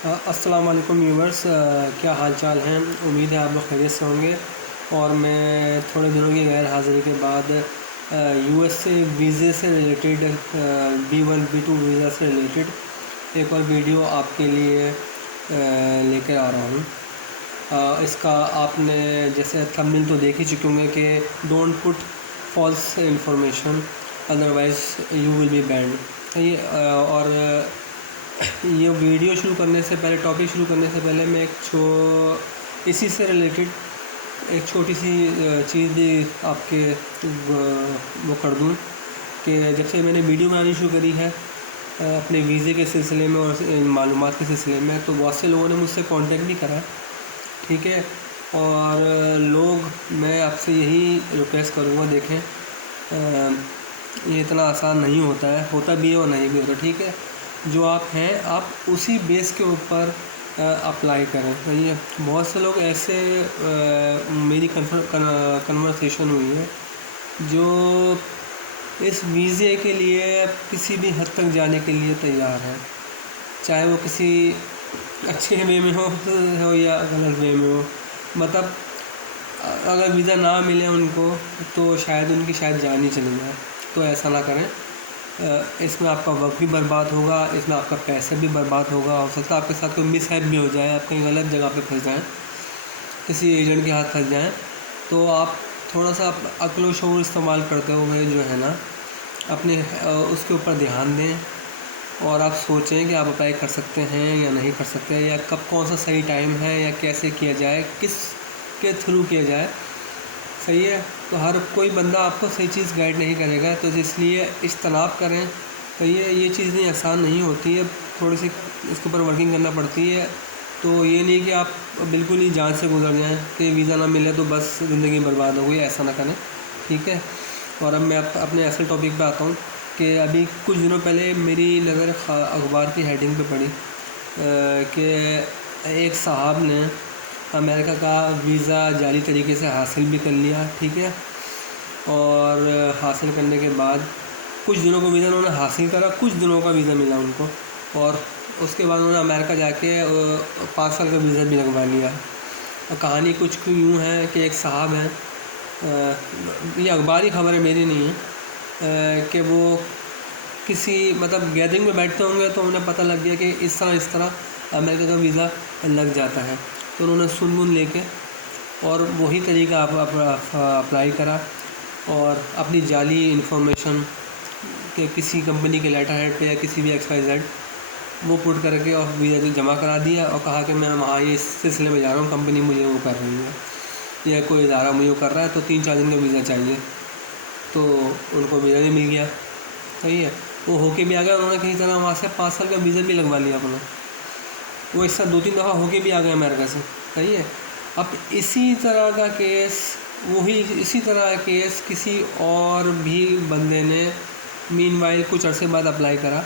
अस्सलाम वालेकुम व्यूवर्स, क्या हाल चाल हैं। उम्मीद है आप लोग खैरियत से होंगे। और मैं थोड़े दिनों की गैर हाज़िरी के बाद यूएसए वीज़े से रिलेटेड B1 B2 वीज़ा से रिलेटेड एक और वीडियो आपके लिए लेकर आ रहा हूँ। इसका आपने जैसे थंबनेल तो देख ही चुके होंगे कि don't put false information otherwise you will be banned. ये और ये वीडियो शुरू करने से पहले, टॉपिक शुरू करने से पहले मैं इसी से रिलेटेड एक छोटी सी चीज़ भी आपके वो कर दूं कि जब से मैंने वीडियो बनानी शुरू करी है अपने वीज़े के सिलसिले में और मालूमात के सिलसिले में, तो बहुत से लोगों ने मुझसे कांटेक्ट भी करा, ठीक है। और मैं आपसे यही रिक्वेस्ट करूँगा, देखें ये इतना आसान नहीं होता भी है और नहीं भी होता, ठीक है। जो आप हैं आप उसी बेस के ऊपर अप्लाई करें, सही है। बहुत से लोग ऐसे मेरी कन्वर्सेशन हुई है जो इस वीज़े के लिए किसी भी हद तक जाने के लिए तैयार है, चाहे वो किसी अच्छे वे में हो या गलत वे में हो। मतलब अगर वीज़ा ना मिले उनको तो शायद उनकी जान ही चली जाए। तो ऐसा ना करें। इसमें आपका वक्त भी बर्बाद होगा, इसमें आपका पैसा भी बर्बाद होगा। हो सकता है आपके साथ कोई मिसहैप भी हो जाए, आप कहीं गलत जगह पे फंस जाएँ, किसी एजेंट के हाथ फंस जाएँ। तो आप थोड़ा सा अक्ल शऊर इस्तेमाल करते हुए जो है ना अपने उसके ऊपर ध्यान दें और आप सोचें कि आप अप्लाई कर सकते हैं या नहीं कर सकते हैं, या कब कौन सा सही टाइम है, या कैसे किया जाए, किस के थ्रू किया जाए, सही है। तो हर कोई बंदा आपको सही चीज़ गाइड नहीं करेगा, तो इसलिए इज्तनाब करें। तो ये चीज़ नहीं आसान नहीं होती है, थोड़ी सी इसके ऊपर वर्किंग करना पड़ती है। तो ये नहीं कि आप बिल्कुल ही जान से गुजर जाएं कि वीज़ा ना मिले तो बस ज़िंदगी बर्बाद हो गई, ऐसा ना करें, ठीक है। और अब मैं अपने असल टॉपिक पे आता हूँ कि अभी कुछ दिनों पहले मेरी नज़र अखबार की हेडिंग पे पड़ी कि एक साहब ने अमेरिका का वीज़ा जाली तरीके से हासिल भी कर लिया, ठीक है। और हासिल करने के बाद कुछ दिनों का वीज़ा उन्होंने हासिल करा, कुछ दिनों का वीज़ा मिला उनको, और उसके बाद उन्होंने अमेरिका जाके 5 साल का वीज़ा भी लगवा लिया। और कहानी कुछ यूँ है कि एक साहब हैं, ये अखबारी खबर है, मेरी नहीं है, कि वो किसी मतलब गैदरिंग में बैठते होंगे तो उन्हें पता लग गया कि इस तरह अमेरिका का वीज़ा लग जाता है। तो उन्होंने सुन लेके और वही तरीका आप अप्लाई करा और अपनी जाली इन्फॉर्मेशन के किसी कंपनी के लेटर हेड पे या किसी भी XYZ वो पुट करके और वीज़ा जमा करा दिया और कहा कि मैं वहाँ ये इस सिलसिले में जा रहा हूँ, कंपनी मुझे वो कर रही है या कोई इदारा मुझे वो कर रहा है, तो 3-4 दिन का वीज़ा चाहिए। तो उनको वीज़ा भी मिल गया, सही है। वो होके भी आ गया, उन्होंने कहीं तरह वहाँ से 5 साल का वीज़ा भी लगवा लिया अपना। वो एक साथ 2-3 दफ़ा होके भी आ गए अमेरिका से, सही है। अब इसी तरह का केस किसी और भी बंदे ने मीनवाइल कुछ अरसे बाद अप्लाई करा,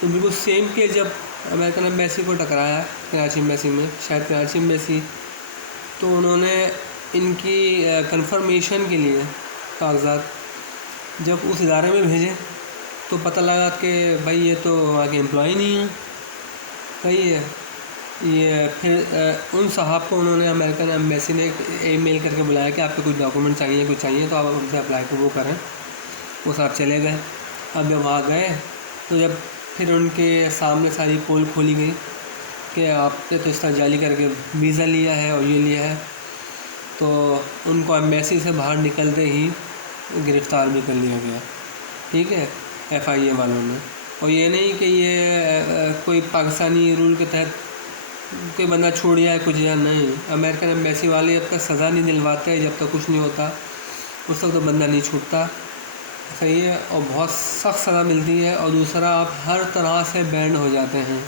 तो बिल्कुल सेम केस जब अमेरिकन एम्बेसी को टकराया, कराची एम्बेसी में, शायद कराची एम्बेसी, तो उन्होंने इनकी कंफर्मेशन के लिए कागजात जब उस इदारे में भेजे तो पता लगा कि भाई ये तो वहाँ के एम्प्लॉय नहीं है, सही है। ये फिर उन साहब को उन्होंने अमेरिकन एम्बेसी ने ईमेल करके बुलाया कि आपके कुछ डॉक्यूमेंट चाहिए तो आप उनसे अप्लाई को वो करें। वो साहब चले गए। अब जब वहाँ गए तो जब फिर उनके सामने सारी पोल खोली गई कि आपने तो इस तरह जाली करके वीज़ा लिया है और ये लिया है, तो उनको एम्बेसी से बाहर निकलते ही गिरफ़्तार भी कर लिया गया, ठीक है, FIA वालों ने। और ये नहीं कि ये कोई पाकिस्तानी रूल के तहत कोई बंदा छोड़ जाए कुछ या नहीं, अमेरिकन एम्बेसी वाले जब तक सज़ा नहीं दिलवाते, जब तक कुछ नहीं होता उस तक तो बंदा नहीं छूटता, सही है। और बहुत सख्त सज़ा मिलती है। और दूसरा, आप हर तरह से बैंड हो जाते हैं,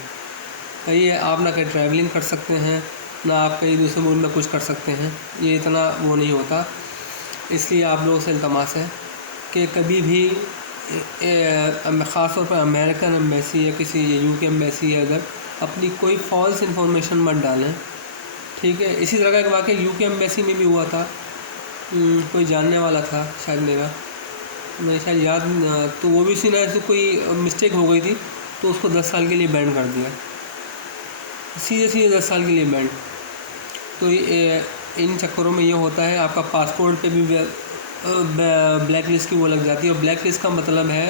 सही है। आप ना कहीं ट्रैवलिंग कर सकते हैं, ना आप कहीं दूसरे मुल्क में कुछ कर सकते हैं, ये इतना वो नहीं होता। इसलिए आप लोगों से इल्तमास है कि कभी भी ख़ास तौर पर अमेरिकन एम्बेसी या किसी UK एम्बेसी या अगर अपनी कोई फॉल्स इन्फॉर्मेशन मत डालें, ठीक है। इसी तरह का एक वाक़या UK एम्बेसी में भी हुआ था। कोई जानने वाला था शायद मेरा, मैं शायद याद, तो वो भी उसी ना ऐसे कोई मिस्टेक हो गई थी तो उसको 10 साल के लिए बैन कर दिया। सीधे सीधे 10 साल के लिए बैंड। तो इन चक्करों में ये होता है, आपका पासपोर्ट पे भी ब्लैक लिस्ट की वो लग जाती है। और ब्लैक लिस्ट का मतलब है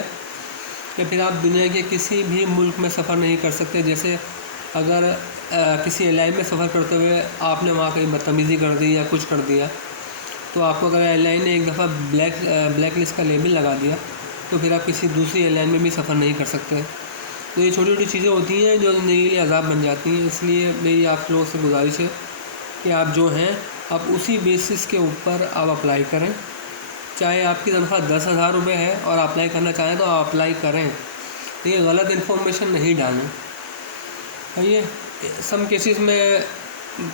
कि फिर आप दुनिया के किसी भी मुल्क में सफ़र नहीं कर सकते। जैसे अगर किसी एयरलाइन में सफ़र करते हुए आपने वहाँ कहीं बदतमीज़ी कर दी या कुछ कर दिया, तो आपको अगर एयरलाइन ने एक दफ़ा ब्लैक लिस्ट का लेबल लगा दिया, तो फिर आप किसी दूसरी एयरलाइन में भी सफ़र नहीं कर सकते। तो ये छोटी छोटी चीज़ें होती हैं जो ज़िंदगी के लिए अज़ाब बन जाती हैं। इसलिए मेरी आप लोगों से गुजारिश है कि आप जो हैं आप उसी बेसिस के ऊपर आप अप्लाई करें। चाहे आपकी तनख्वाह 10,000 रुपये है और अप्लाई करना चाहें तो आप अप्लाई करें, लेकिन गलत इन्फॉर्मेशन नहीं डालें। ये सम केसेस में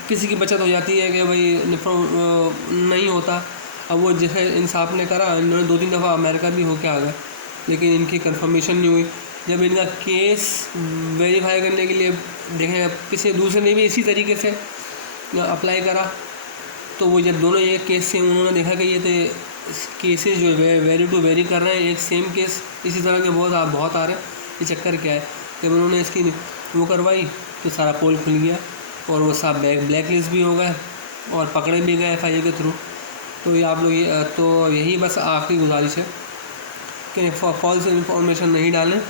किसी की बचत हो जाती है कि भाई नहीं होता। अब वो जैसे इंसाफ ने करा, इन्होंने 2-3 दफ़ा अमेरिका भी होके आ गए, लेकिन इनकी कंफर्मेशन नहीं हुई। जब इनका केस वेरीफाई करने के लिए देखें, किसी दूसरे ने भी इसी तरीके से अप्लाई करा, तो वो जब दोनों एक केस से उन्होंने देखा कि ये तो केसेस जो वेरी टू वेरी कर रहे हैं, एक सेम केस इसी तरह के बहुत आ रहे हैं, ये चक्कर क्या है। जब उन्होंने इसकी वो करवाई तो सारा पोल खुल गया और वो सब ब्लैक लिस्ट भी हो गए और पकड़े भी गए FIA के थ्रू। तो ये आप लोग तो यही बस आखिरी गुजारिश है कि फॉल्स इन्फॉर्मेशन नहीं डालें,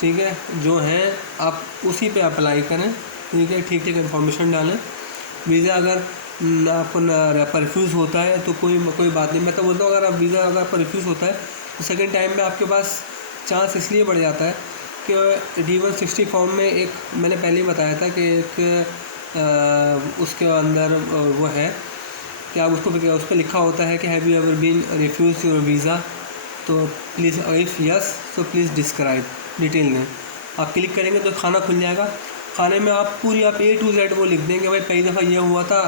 ठीक है। जो हैं आप उसी पे अप्लाई करें, ठीक है, ठीक इन्फॉर्मेशन डालें। वीज़ा अगर आपको पर रिफ्यूज़ होता है तो कोई बात नहीं। मैं तो बोलता हूँ अगर आप वीज़ा अगर पर रिफ्यूज़ होता है तो सेकंड टाइम में आपके पास चांस इसलिए बढ़ जाता है कि D-160 फॉर्म में एक मैंने पहले ही बताया था कि एक उसके अंदर वो है कि आप उस पर लिखा होता है कि have you ever been refuse your visa, तो प्लीज़ इफ़ यस तो प्लीज़ डिस्क्राइब, डिटेल दें। आप क्लिक करेंगे तो खाना खुल जाएगा। खाने में आप पूरी आप A to Z वो लिख देंगे, भाई कई दफ़ा ये हुआ था,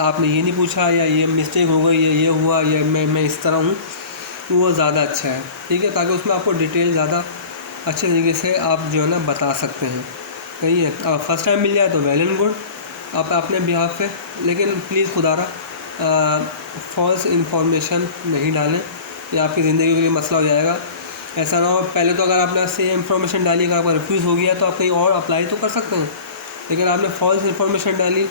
आपने ये नहीं पूछा, या ये मिस्टेक हो गई, ये हुआ, या मैं इस तरह हूँ, वो ज़्यादा अच्छा है, ठीक है, ताकि उसमें आपको डिटेल ज़्यादा अच्छे तरीके से आप जो है ना बता सकते हैं। सही है, फर्स्ट टाइम मिल जाए तो वेल एंड गुड आप अपने बिहाफ पे, लेकिन प्लीज़ खुदारा फॉल्स इन्फॉर्मेशन नहीं डालें, ये आपकी ज़िंदगी के लिए मसला हो जाएगा। ऐसा ना हो पहले तो अगर आपने सेम इन्फॉर्मेशन डाली, अगर आपका रिफ्यूज़ हो गया तो आप कहीं और अप्लाई तो कर सकते हैं, लेकिन आपने फॉल्स इन्फॉर्मेशन डाली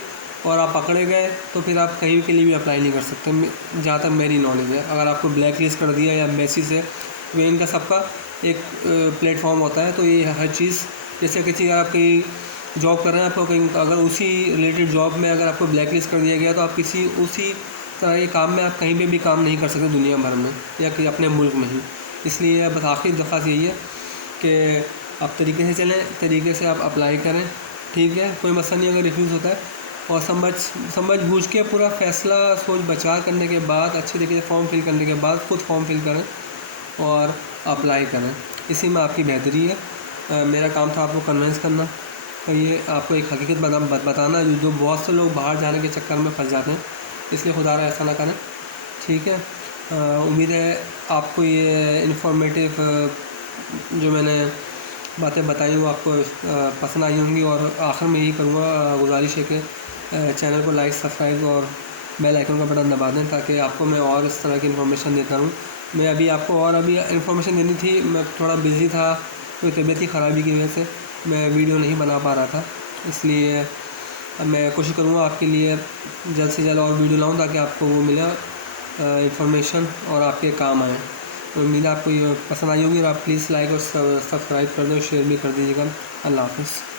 और आप पकड़े गए तो फिर आप कहीं के लिए भी अप्लाई नहीं कर सकते, जहाँ तक मेरी नॉलेज है। अगर आपको ब्लैक लिस्ट कर दिया या बेसिस है, तो इनका सबका एक प्लेटफॉर्म होता है। तो ये हर चीज़, जैसे किसी आप कहीं जॉब कर रहे हैं, आपको कहीं अगर उसी रिलेटेड जॉब में अगर आपको ब्लैक लिस्ट कर दिया गया तो आप किसी उसी तरह के काम में आप कहीं पे भी काम नहीं कर सकते दुनिया भर में, या कि अपने मुल्क में ही। इसलिए बस आखिरी दफ़ा से यही है कि आप तरीके से चलें, तरीके से आप अप्लाई करें, ठीक है, कोई मसला नहीं अगर रिफ्यूज़ होता है। और समझ बूझ के पूरा फ़ैसला सोच बचा करने के बाद, अच्छे तरीके से फॉर्म फिल करने के बाद खुद फॉर्म फिल करें और अप्लाई करें, इसी में आपकी बेहतरी है। मेरा काम था आपको कन्विंस करना, तो ये आपको एक हकीकत बताना जो बहुत से लोग बाहर जाने के चक्कर में फंस जाते हैं, इसलिए खुदा ऐसा ना करें, ठीक है। उम्मीद है आपको ये इन्फॉर्मेटिव जो मैंने बातें बताई वो आपको पसंद आई होंगी। और आखिर में यही करूँगा, गुजारिश है कि चैनल को लाइक, सब्सक्राइब और बेल आइकन का बटन दबा दें, ताकि आपको मैं और इस तरह की इन्फॉर्मेशन देता रहूँ। मैं आपको अभी इन्फॉर्मेशन देनी थी, मैं थोड़ा बिज़ी था, कोई तबीयती ख़राबी की वजह से मैं वीडियो नहीं बना पा रहा था, इसलिए मैं कोशिश करूँगा आपके लिए जल्द से जल्द और वीडियो लाऊँ ताकि आपको वो मिले इन्फॉर्मेशन और आपके काम आए। तो उम्मीद है आपको ये पसंद आई होगी और आप प्लीज़ लाइक और सब्सक्राइब कर दें और शेयर भी कर दीजिएगा। अल्लाह हाफ़िज़।